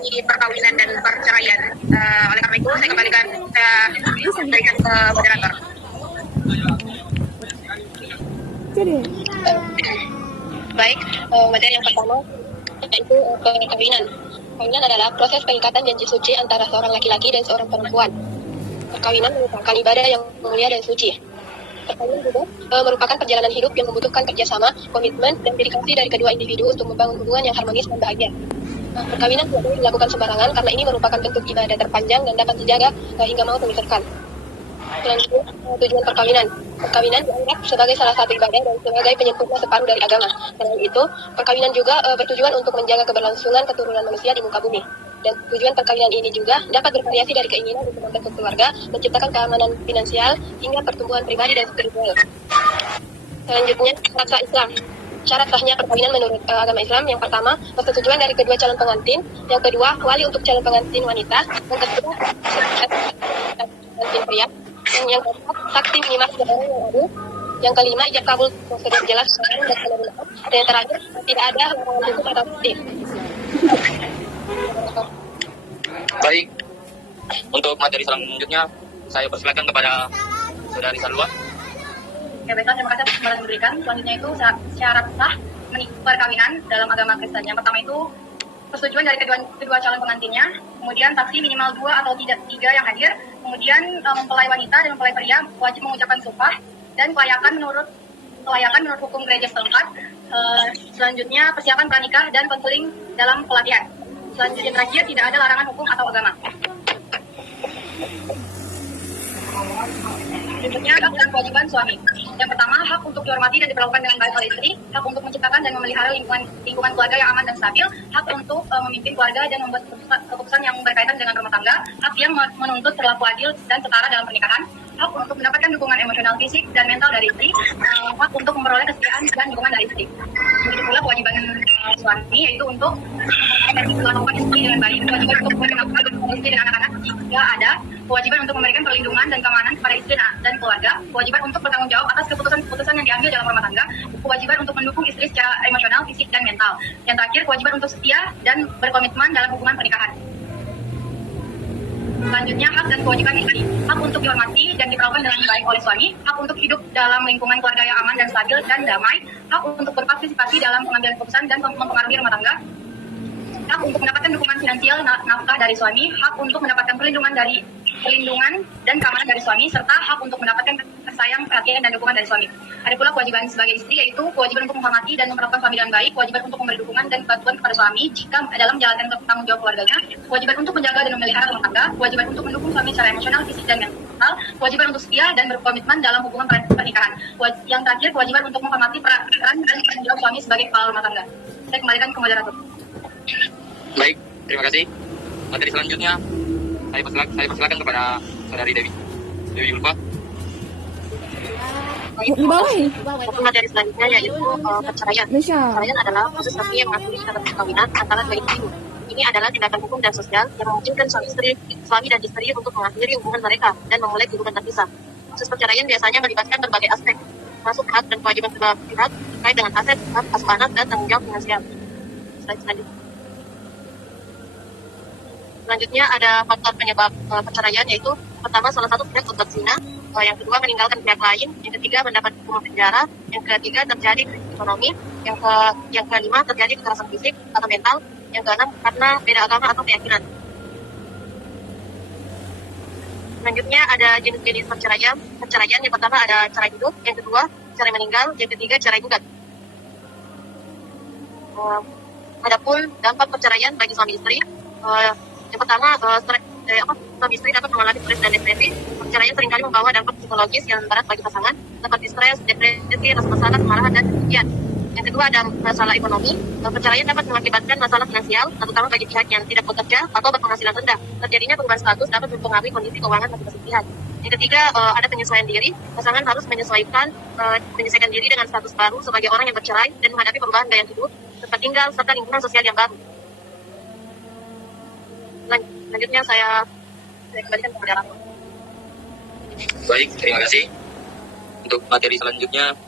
mengenai perkawinan dan perceraian. Oleh karena itu saya kembalikan ke moderator. Baik, materi yang pertama yaitu perkawinan. Perkawinan adalah proses pengikatan janji suci antara seorang laki-laki dan seorang perempuan. Perkawinan merupakan ibadah yang mulia dan suci. Perkawinan juga merupakan perjalanan hidup yang membutuhkan kerjasama, komitmen, dan dedikasi dari kedua individu untuk membangun hubungan yang harmonis dan bahagia. Perkawinan tidak boleh dilakukan sembarangan karena ini merupakan bentuk ibadah terpanjang dan dapat dijaga hingga maut memisahkan. Selanjutnya, tujuan perkawinan. Perkawinan dianggap sebagai salah satu ibadah dan sebagai penyempurna separuh dari agama. Selain itu, perkawinan juga bertujuan untuk menjaga keberlangsungan keturunan manusia di muka bumi. Dan tujuan perkawinan ini juga dapat bervariasi dari keinginan untuk membentuk keluarga, menciptakan keamanan finansial, hingga pertumbuhan pribadi dan spiritual. Selanjutnya, syarat sah Islam. Syarat sahnya perkawinan menurut agama Islam, yang pertama, persetujuan dari kedua calon pengantin, yang kedua, wali untuk calon pengantin wanita, yang ketiga, pengantin pria, yang keempat, saksi minimal 3 orang yang adil, yang kelima, ijab kabul prosedur jelas dan penerimaan, dan yang terakhir, tidak ada larangan hukum atau fikih. Baik, untuk materi selanjutnya saya persilakan kepada Saudari Salwa. Oke, baiklah, terima kasih atas kesempatan yang diberikan. Selanjutnya itu syarat sah perkawinan dalam agama Kristen. Yang pertama itu persetujuan dari kedua calon pengantinnya, kemudian saksi minimal 2 atau 3 yang hadir, kemudian mempelai wanita dan mempelai pria wajib mengucapkan sumpah, dan kelayakan menurut hukum gereja setempat. Selanjutnya persiapan pranikah dan konseling dalam pelatihan. Selanjutnya terakhir, tidak ada larangan hukum atau agama. Berikutnya, hak dan kewajiban suami. Yang pertama, hak untuk dihormati dan diperlakukan dengan baik oleh istri, hak untuk menciptakan dan memelihara lingkungan keluarga yang aman dan stabil, hak untuk memimpin keluarga dan membuat keputusan yang berkaitan dengan rumah tangga, hak yang menuntut perilaku adil dan setara dalam pernikahan, hak untuk mendapatkan dukungan emosional, fisik, dan mental dari istri, hak untuk memperoleh kesetiaan dan dukungan dari istri. Begitu pula kewajiban suami, yaitu untuk melakukan istri dengan baik, kewajiban untuk mengenalkan istri dan anak-anak jika ada, kewajiban untuk memberikan perlindungan dan keamanan kepada istri dan keluarga, kewajiban untuk bertanggung jawab atas keputusan-keputusan yang diambil dalam rumah tangga, kewajiban untuk mendukung istri secara emosional, fisik, dan mental. Yang terakhir, kewajiban untuk setia dan berkomitmen dalam hubungan pernikahan. Selanjutnya, hak dan kewajiban istri. Hak untuk dihormati dan diperlakukan dengan baik oleh suami, hak untuk hidup dalam lingkungan keluarga yang aman dan stabil dan damai, hak untuk berpartisipasi dalam pengambilan keputusan dan mempengaruhi rumah tangga, hak untuk mendapatkan dukungan finansial nafkah dari suami, hak untuk mendapatkan perlindungan dan keamanan dari suami, serta hak untuk mendapatkan kasih sayang, perhatian, dan dukungan dari suami. Ada pula kewajiban sebagai istri, yaitu kewajiban untuk menghormati dan memperlakukan suami dengan baik, kewajiban untuk memberi dukungan dan bantuan kepada suami jika dalam menjalankan tanggung jawab keluarganya, kewajiban untuk menjaga dan memelihara rumah tangga, kewajiban untuk mendukung suami secara emosional, fisik, dan mental, kewajiban untuk setia dan berkomitmen dalam hubungan pernikahan. Yang terakhir, kewajiban untuk menghormati peran dan tanggung jawab suami sebagai kepala rumah tangga. Saya kembalikan ke moderator. Baik, terima kasih. Materi selanjutnya saya persilakan kepada Saudari Dewi Ulfa. Untuk materi selanjutnya yaitu perceraian. Perceraian adalah proses resmi yang mengakhiri ikatan perkawinan antara dua individu. Ini adalah tindakan hukum dan sosial yang memungkinkan suami dan istri untuk mengakhiri hubungan mereka dan memulai kehidupan terpisah. Proses perceraian biasanya melibatkan berbagai aspek, termasuk hak dan kewajiban kedua pihak terkait dengan aset, hak asuh anak, dan tanggung jawab finansial. Selanjutnya ada faktor penyebab perceraian, yaitu pertama salah satu pihak berbuat zina, yang kedua meninggalkan pihak lain, yang ketiga mendapat hukuman penjara, yang ketiga terjadi krisis ekonomi, yang kelima terjadi kekerasan fisik atau mental, yang keenam karena beda agama atau keyakinan. Selanjutnya ada jenis-jenis perceraian. Yang pertama ada cerai hidup, yang kedua cerai meninggal, yang ketiga cerai gugat. Adapun dampak perceraian bagi suami istri, yang pertama, suami istri dapat mengalami stres dan depresi. Perceraian seringkali membawa dampak psikologis yang berat bagi pasangan, seperti stres, depresi, rasa bersalah, kemarahan, dan kemudian. Yang kedua ada masalah ekonomi. Perceraian dapat mengakibatkan masalah finansial, terutama bagi pihak yang tidak bekerja atau berpenghasilan rendah. Terjadinya perubahan status dapat mempengaruhi kondisi keuangan masing-masing pihak. Yang ketiga, ada penyesuaian diri. Pasangan harus menyesuaikan diri dengan status baru sebagai orang yang bercerai dan menghadapi perubahan gaya hidup, tempat tinggal, serta lingkungan sosial yang baru. Selanjutnya saya kembalikan ke moderator. Baik, terima kasih. Untuk materi selanjutnya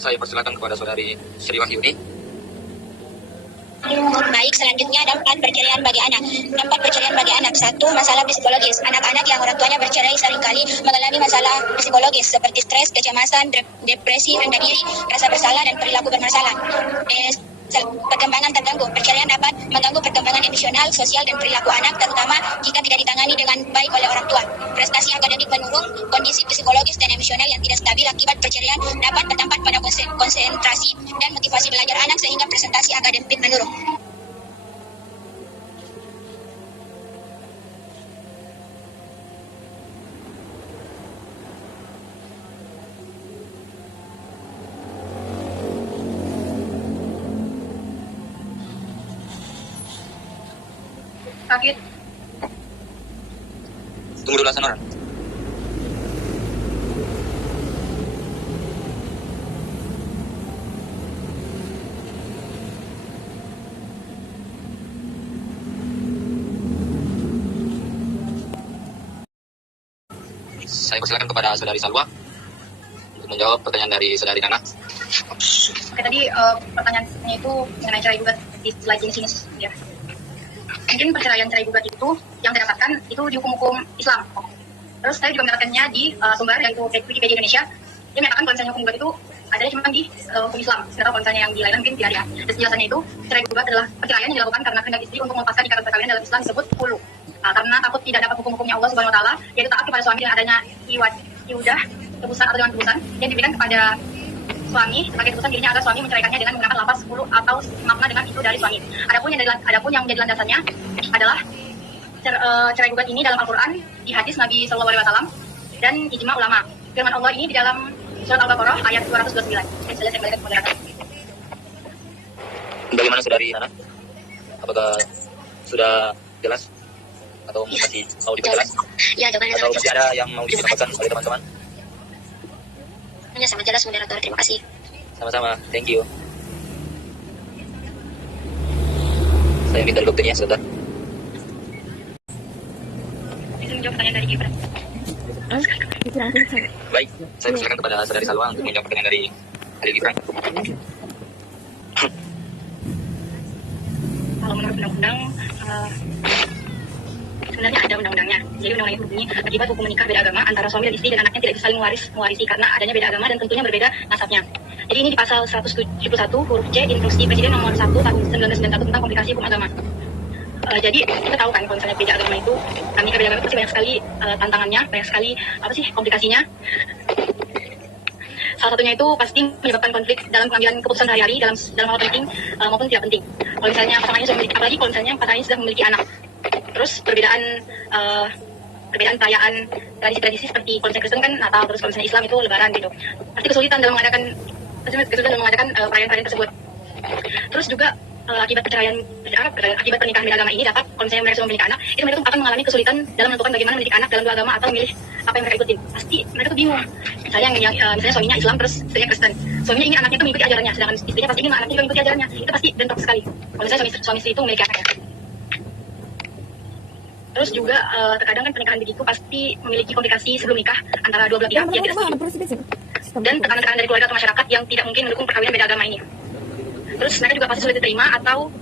saya persilakan kepada Saudari Sri Wahyuni. Baik, selanjutnya dampak perceraian bagi Satu, masalah psikologis. Anak-anak yang orang tuanya bercerai seringkali mengalami masalah psikologis seperti stres, kecemasan, depresi, rendah diri, rasa bersalah, dan perilaku bermasalah. Perkembangan terganggu. Perceraian dapat mengganggu perkembangan emosional, sosial, dan perilaku anak, terutama jika tidak ditangani dengan baik oleh orang tua. Prestasi akademik menurun, kondisi psikologis dan emosional yang tidak stabil akibat perceraian dapat berdampak pada konsentrasi dan motivasi belajar anak sehingga presentasi akademik menurun. Sakit. Tunggu dulu sana. Saya persilakan kepada Saudari Salwa untuk menjawab pertanyaan dari Saudari Nana. Oke, tadi pertanyaannya itu mengenai cerai gugat di slide ini ya. Mungkin perceraian cerai gugat itu yang saya dapatkan itu di hukum-hukum Islam. Terus saya juga mendapatkannya di sumber yaitu Wikipedia Indonesia. Dia menyatakan kalau misalnya hukum gugat itu adanya cuma di hukum Islam. Saya tahu kalau misalnya yang di lain mungkin tidak ada. Dan penjelasannya itu cerai gugat adalah perceraian yang dilakukan karena kehendak istri untuk melepaskan ikatan perkawinan dalam Islam disebut khulu. Karena takut tidak dapat hukum-hukumnya Allah Subhanahu Wa Taala, yaitu taat kepada suami dengan adanya iudah tebusan atau dengan tebusan yang diberikan kepada suami sebagai tebusan dirinya agar suami menceraikannya dengan menggunakan lafaz khulu atau makna dengan itu dari suami. Adapun yang menjadi landasannya adalah cerai gugat ini dalam Al-Quran, di hadis Nabi SAW, dan ijma ulama. Firman Allah ini di dalam surat Al-Baqarah ayat 229. Saya kembali ke moderator. Bagaimana Saudari Nana? Apakah sudah jelas atau masih mau diperjelas? Ya, jawabannya Atau masih ada yang mau ditambahkan oleh teman-teman? hanya sangat jelas, moderator. Terima kasih. Sama-sama, thank you. Saya minta dokternya sebentar. Bisa menjawab pertanyaan dari Gibran. Baik, saya persilakan kepada Saudari Salwa untuk menjawab pertanyaan dari Halil Gibran. Kalau menurut undang-undang, sebenarnya ada undang-undangnya. Jadi undang-undang itu bunyi, akibat hukum menikah beda agama antara suami dan istri dan anaknya tidak bisa saling mewarisi karena adanya beda agama dan tentunya berbeda nasabnya. Jadi ini di pasal 171 huruf C Instruksi Presiden nomor 1 tahun 1991 tentang komplikasi hukum agama. Jadi kita tahu kan kalau misalnya beda agama itu, nikah beda agama itu pasti banyak sekali tantangannya, banyak sekali komplikasinya. Salah satunya itu pasti menyebabkan konflik dalam pengambilan keputusan sehari-hari dalam hal penting maupun tidak penting. Kalau misalnya pasangannya sudah memiliki, apalagi kalau misalnya pasangannya sudah memiliki anak. Terus perbedaan perayaan tradisi-tradisi seperti kalau misalnya Kristen kan Natal, terus kalau misalnya Islam itu Lebaran gitu. Pasti kesulitan dalam mengadakan perayaan-perayaan tersebut. Terus juga akibat akibat pernikahan beda agama ini dapat, kalau misalnya mereka sudah memiliki anak, itu mereka tuh akan mengalami kesulitan dalam menentukan bagaimana mendidik anak dalam dua agama atau memilih apa yang mereka ikutin. Pasti mereka tuh bingung. Misalnya suaminya Islam terus istrinya Kristen. Suaminya ingin anaknya itu mengikuti ajarannya, sedangkan istrinya pasti ingin anaknya juga mengikuti ajarannya. Itu pasti bentrok sekali. Kalau misalnya suami istri itu memiliki anak ya. Terus juga terkadang kan pernikahan begitu pasti memiliki komplikasi sebelum nikah antara dua belah pihak yang tidak setuju. Dan tekanan-tekanan dari keluarga atau masyarakat yang tidak mungkin mendukung perkawinan beda agama ini. Terus mereka juga pasti sulit diterima atau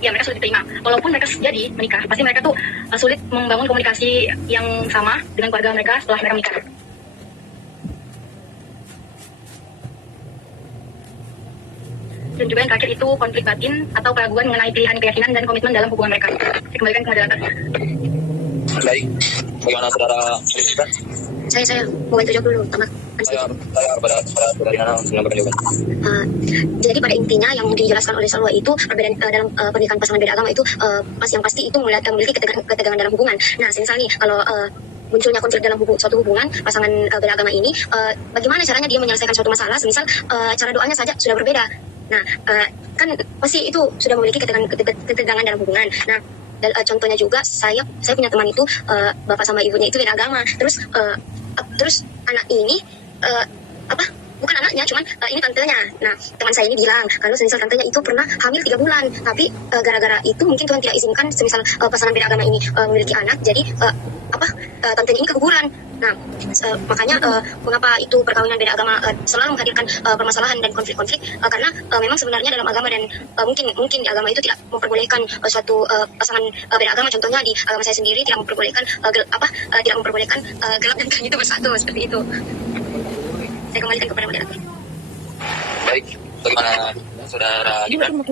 mereka sulit diterima. Walaupun mereka jadi menikah, pasti mereka tuh sulit membangun komunikasi yang sama dengan keluarga mereka setelah mereka menikah. Dan juga yang terakhir itu konflik batin atau keraguan mengenai pilihan keyakinan dan komitmen dalam hubungan mereka. Saya kembalikan ke moderator. Baik, bagaimana Saudara Halil Gibran? Saya mau bantu jawab dulu, Tamat. Saya kepada Saudari Nana untuk menyampaikan jawaban. Jadi pada intinya yang dijelaskan oleh Salwa itu perbedaan dalam pernikahan pasangan beda agama itu yang pasti itu memiliki ketegangan dalam hubungan. Nah, misal nih kalau munculnya konflik dalam suatu hubungan pasangan beda agama ini, bagaimana caranya dia menyelesaikan suatu masalah? Misal cara doanya saja sudah berbeda. Nah, kan pasti itu sudah memiliki ketegangan dalam hubungan. Nah, contohnya juga saya punya teman itu bapak sama ibunya itu beda agama. Terus anak ini bukan anaknya, cuman ini tantenya. Nah, teman saya ini bilang kalau semisal tantenya itu pernah hamil 3 bulan, tapi gara-gara itu mungkin Tuhan tidak izinkan semisal pasangan beda agama ini memiliki anak, jadi tante ini keguguran. Nah, makanya mengapa itu perkawinan beda agama selalu menghadirkan permasalahan dan konflik-konflik, karena memang sebenarnya dalam agama dan mungkin di agama itu tidak memperbolehkan suatu pasangan beda agama. Contohnya di agama saya sendiri tidak memperbolehkan gelap dan terang itu bersatu seperti itu. Saya kembalikan kepada moderator. Baik, bagaimana saudara Gibran?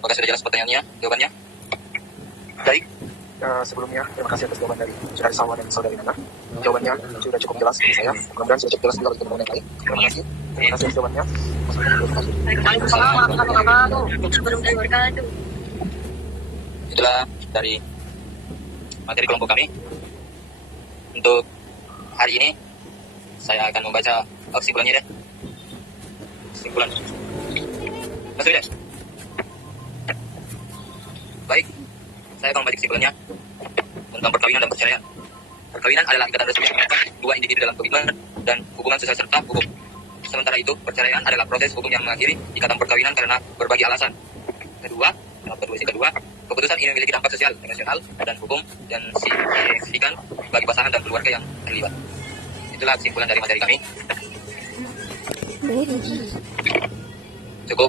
Apakah sudah jelas pertanyaannya, jawabannya? Baik. Sebelumnya, terima kasih atas jawaban dari saudari Salwa dan saudari Nana. Jawabannya sudah cukup jelas bagi saya. Mudah-mudahan sudah cukup jelas juga bagi teman-teman yang lain. Terima kasih. Terima kasih atas jawabannya. Waalaikumsalam warahmatullahi wabarakatuh. Itulah dari materi kelompok kami. Untuk hari ini, saya akan membaca kesimpulannya deh. Kesimpulan. Mas Wida. Baik, saya akan membaca kesimpulannya tentang perkawinan dan perceraian. Perkawinan adalah ikatan resmi yang mengikat dua individu dalam komitmen dan hubungan sosial serta hukum. Sementara itu, perceraian adalah proses hukum yang mengakhiri ikatan perkawinan karena berbagai alasan. Kedua, keputusan ini memiliki dampak sosial, emosional, dan hukum dan signifikan bagi pasangan dan keluarga yang terlibat. Itulah kesimpulan dari materi kami. Cukup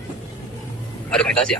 argumentasi ya.